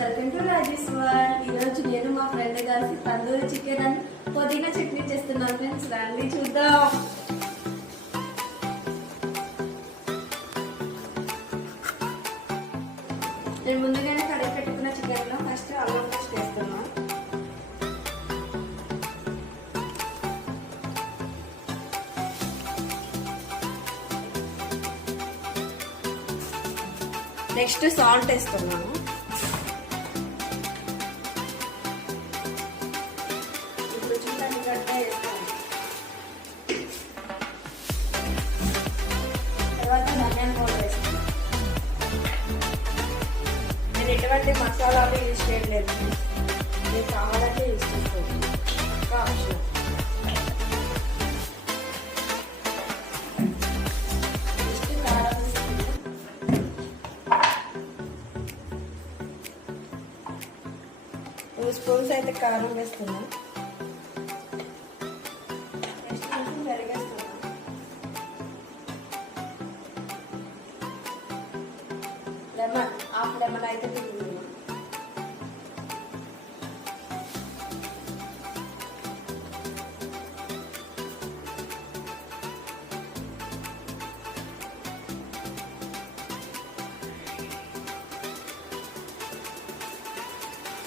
Welcome to Rajesh వరల్డ్. ఈరోజు నేను మా ఫ్రెండ్ కలిసి తందూరి చికెన్ అండ్ పుదీనా చట్నీ చేస్తున్నాను ఫ్రెండ్స్. రండి చూద్దాం. నేను ముందుగానే కడిగి పెట్టుకున్న చికెన్లో ఫస్ట్ అల్లం పేస్ట్ వేస్తున్నాను. నెక్స్ట్ సాల్ట్ వేస్తున్నాను. ఇప్పుడు చింతని గడ్డ వేస్తాను. తర్వాత ధనియాల పౌడర్ వేస్తాను. నేను ఎటువంటి మసాలాలు యూజ్ చేయలేదు. మీరు కావాలంటే యూజ్ చేసుకోవచ్చు. ఆప్షన్. 2 స్పూన్స్ అయితే కారం వేస్తున్నాం. నెక్స్ట్ కొంచెం పెరిగేస్తున్నాం. లెమన్, హాఫ్ లెమన్ అయితే తీసుకున్నాం.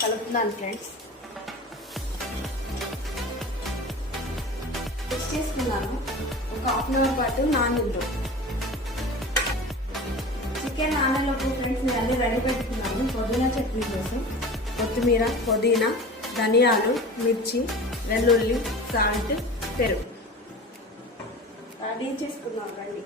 కలుపుతున్నాను ఫ్రెండ్స్. మిక్స్ చేసుకున్నాను. ఒక హాఫ్ అన్ అవర్ పాటు నానిండు. చికెన్ నానేలోపు ఫ్రెండ్స్ నేను అన్నీ రెడీ పెట్టుకున్నాను. పుదీనా చట్నీ కోసం కొత్తిమీర, పుదీనా, ధనియాలు, మిర్చి, వెల్లుల్లి, సాల్ట్, పెరుగు రెడీ చేసుకున్నాం. రండి.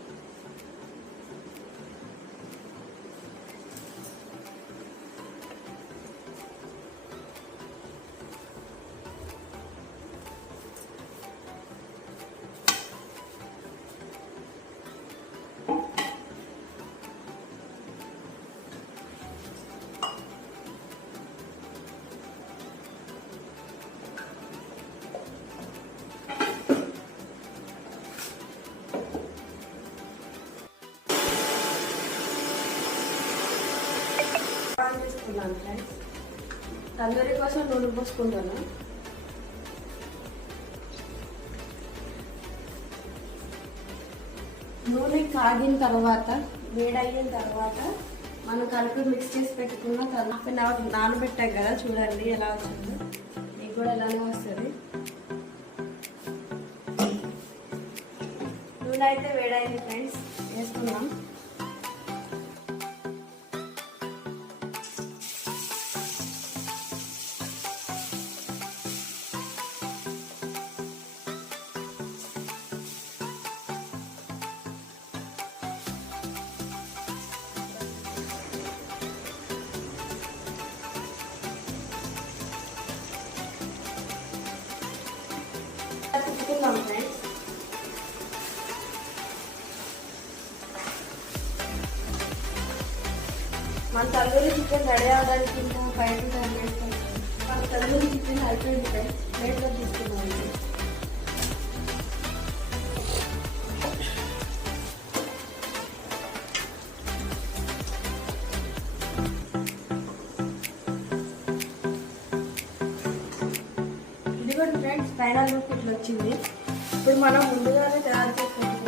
చేసుకున్నాను ఫ్రెండ్స్. తందూరి కోసం నూనె పోసుకుంటాను. నూనె కాగిన తర్వాత, వేడయిన తర్వాత మనం కలిపి మిక్స్ చేసి పెట్టుకున్న హాఫ్ అన్ అవర్ నానబెట్టాం కదా, చూడండి ఎలా వచ్చిందో. మీకు కూడా ఎలానే వస్తుంది. నూనె అయితే వేడైంది ఫ్రెండ్స్, వేసుకున్నాం. తిప్పుకుందాం ఫ్రెండ్స్. మన తందూరి చికెన్ రెడీ అవ్వడానికి ఇంకా 5 to 10 minutes పడుతుంది. మన తందూరి చికెన్ అయిపోయింది ఫ్రెండ్స్. ప్లేట్లో తీసుకున్నాం. ఫ్రెండ్స్ ఫైనల్ లుక్ ఇట్లా వచ్చింది. ఇప్పుడు మనం ముందుగానే తయారు చేసుకుంటున్నాం